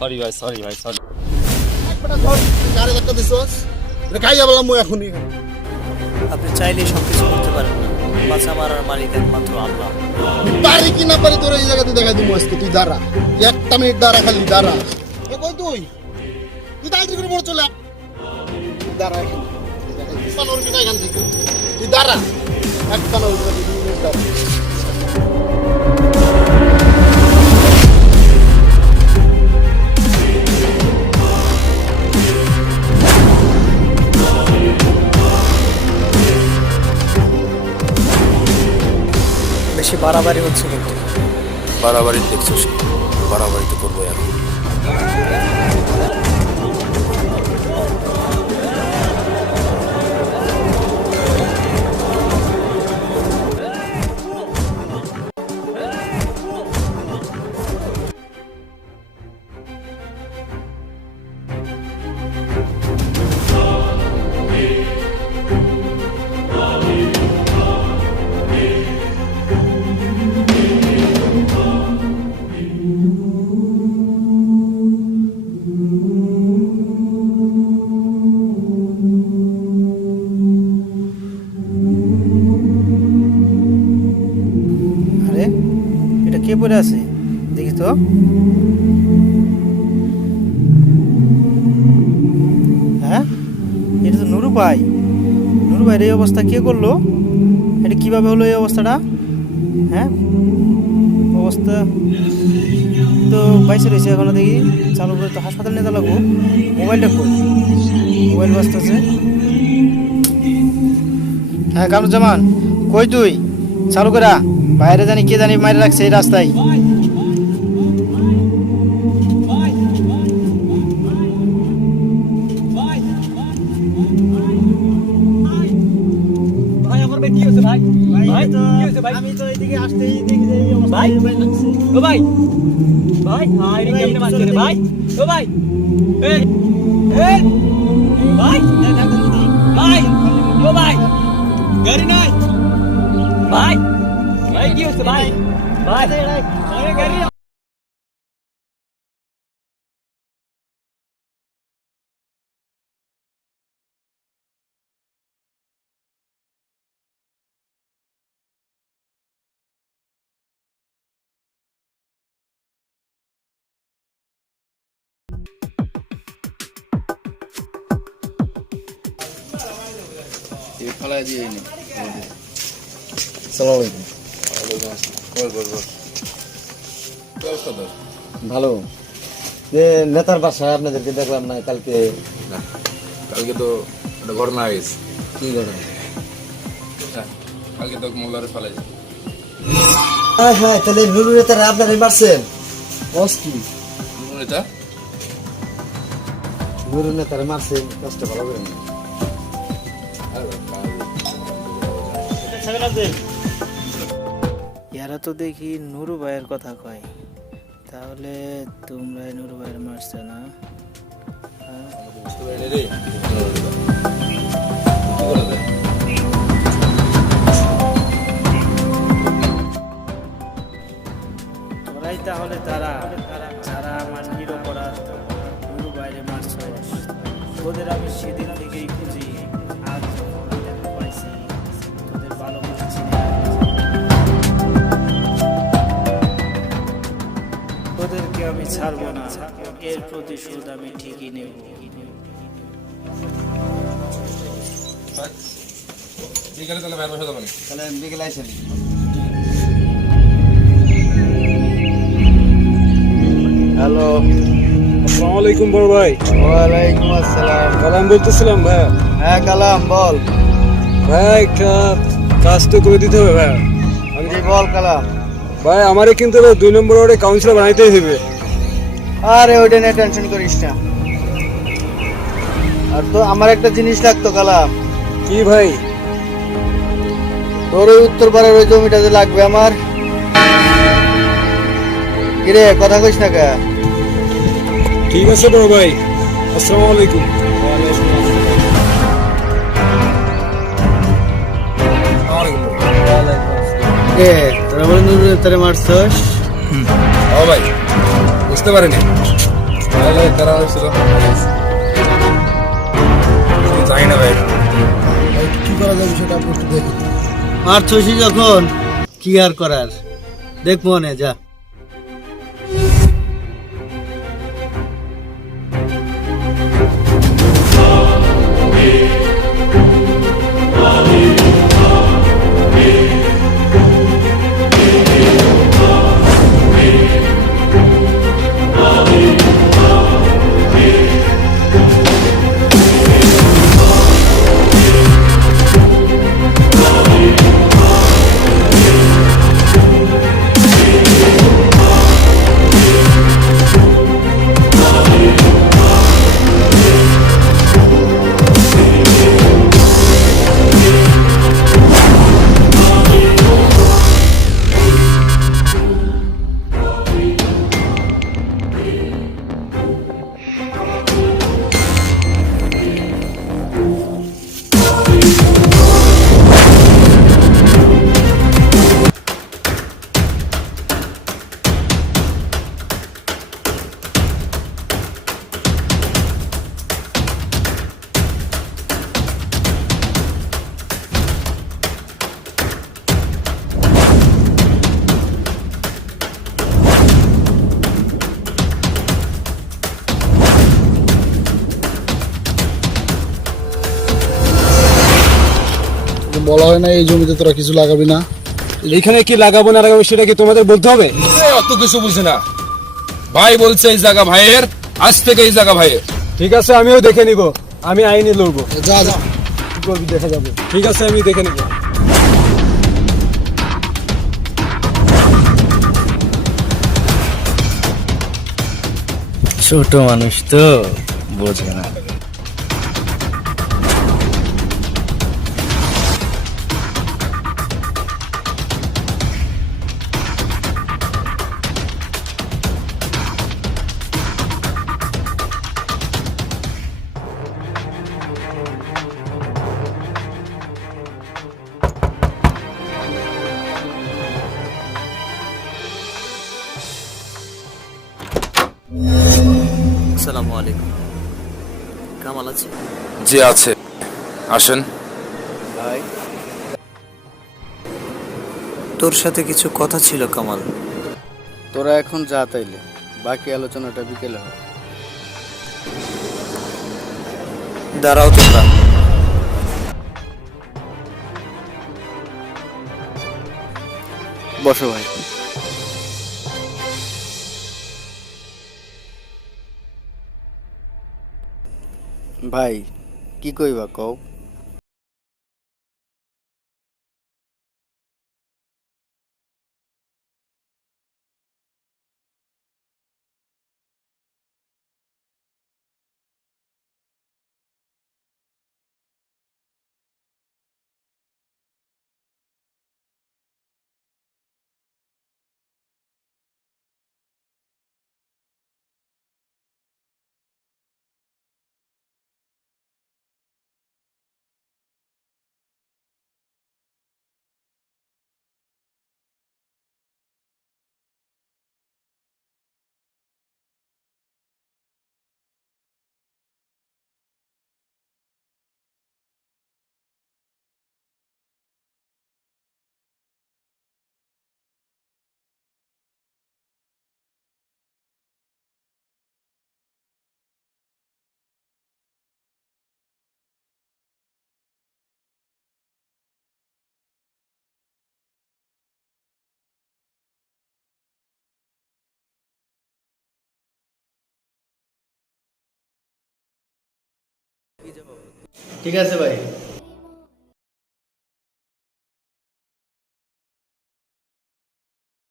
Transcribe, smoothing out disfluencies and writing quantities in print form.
Sorry ভাই sorry কারে একটা দিছস এটা খাইয়া বললাম মই এখনই আপনি চাইলেই সবকিছু করতে পারেন না। বাঁচা মারার মালিক একমাত্র আল্লাহ। পারি কি না পারি তোর এই জায়গাতে দেখাই দিমু আজকে তুই দাঁড়া একটা মিনিট দাঁড়া খালি দাঁড়া এ কই তুই তাড়াতাড়ি করে বড় চলে তুই দাঁড়া এখানে পানোর কি এখান থেকে তুই দাঁড়া একটা না ওই মিনিট দাঁড়া বেশি বাড়াবাড়ি হচ্ছে কিন্তু। বাড়াবাড়ি দেখছো সে বাড়াবাড়ি তো করবো এখন। আরে এটা কে পড়ে আছে দেখি তো। হ্যাঁ এটা তো নুরু ভাই। নুরু ভাইয়ের এই অবস্থা কে করলো? এটা কিভাবে হলো এই অবস্থাটা? হ্যাঁ অবস্থা তো বাইসে রয়েছে এখনো দেখি। চালু করে তো হাসপাতাল নিয়ে লাগবো। মোবাইলটা কই? মোবাইল বাজতেছে। হ্যাঁ কামরুজ্জামান কই তুই? চালু করা বাইরে জানি কে জানি মাইরে রাখছে এই রাস্তায়। আমি তো এইদিকে আসতেই দেখি যে এই অবস্থা। ভাই ভাই ভাই কেমনে মারছে রে ভাই? ও ভাই এই এই ভাই ভাই ও ভাই গাড়ি নাই ভাই ভাই কি হচ্ছে ভাই ভাই আরে গাড়ি এই ফালাই দিয়ে নি। আসসালামু আলাইকুম ভালো যে নেতার বাসায় আপনাদেরকে দেখলাম না কালকে। কালকে তো একটা ঘটনা হয়েছে। কি ঘটনা? কালকে তো মোল্লারে ফালাই হ্যাঁ হ্যাঁ তাহলে নুরু নেতারা আপনারাই মারছেন? বস কি নেতা নুরু নেতারা মারছেন কষ্ট ভালো করে না। এরা তো দেখি নুরু ভাইয়ের কথা কয়। তাহলে তোমরা নুরু ভাইয়ের মারছে না? বুঝতে পারি রে কি করা যায়? তোরাই তাহলে তারা যারা আমার নিরপরাধ নুরু ভাইয়ের মারছে। তোদের আমি সেদিন থেকেই খুঁজি। আজ যখন দেখা পাইছি তোদের ভালো বুঝছি না। তোদেরকে আমি ছাড়বো না। এর প্রতিশোধ আমি ঠিকই নেব। বিকালে তাহলে বাইরে বসে যাবেন। তাহলে বিকেলে আইসেন। হ্যালো আসসালামু আলাইকুম বড় ভাই। ওয়ালাইকুম আসসালাম। কালাম বলতেছিলাম ভাই। হ্যাঁ কালাম বল। ভাই একটা কাজ তো করে দিতে হবে ভাই। জি বল কালাম। ভাই আমারে কিন্তু 2 নম্বর ওয়ার্ডে কাউন্সিলর বানাইতেই হবে। আরে ওইটা নিয়ে টেনশন করিস না। আর তো আমার একটা জিনিস লাগতো কালাম। কি ভাই? তোর ওই উত্তর পাড়ার ওই জমিটাতে লাগবে আমার। কিরে কথা কইস না কে? ঠিক আছে বড় ভাই। আসসালামু আলাইকুম। তোরা বলে নুরু নেতারে মারছস? ও ভাই বুঝতে পারিনি। তাহলে কারা হয়েছিল জানি না ভাই। ভাই, কি করা যাবে সেটা আপনি একটু দেখুন। মারছসি যখন কি আর করার, দেখ মনে যা। বলা হয় না এই জমিতে তোরা কিছু লাগাবি না? এখানে কি লাগাবো না লাগাবো সেটা কি তোমাদের বলতে হবে? অত কিছু বুঝি না, ভাই বলছে এই জায়গা ভাইয়ের, আজ থেকে এই জায়গা ভাইয়ের। ঠিক আছে, আমিও দেখে নিব, আমি আইনি লড়বো। যা যা, কি করবি দেখা যাবে। ঠিক আছে, আমি দেখে নিব। ছোট মানুষ তো বোঝে না। আসসালামু আলাইকুম। কামাল আছে? যে আছে, আসেন। ভাই, তোর সাথে কিছু কথা ছিল কামাল। তোরা এখন যা তাইলে, বাকি আলোচনাটা বিকেলে হবে। দাঁড়াও তোমরা। বসো ভাই। ভাই কি কইবা কও? ঠিক আছে ভাই।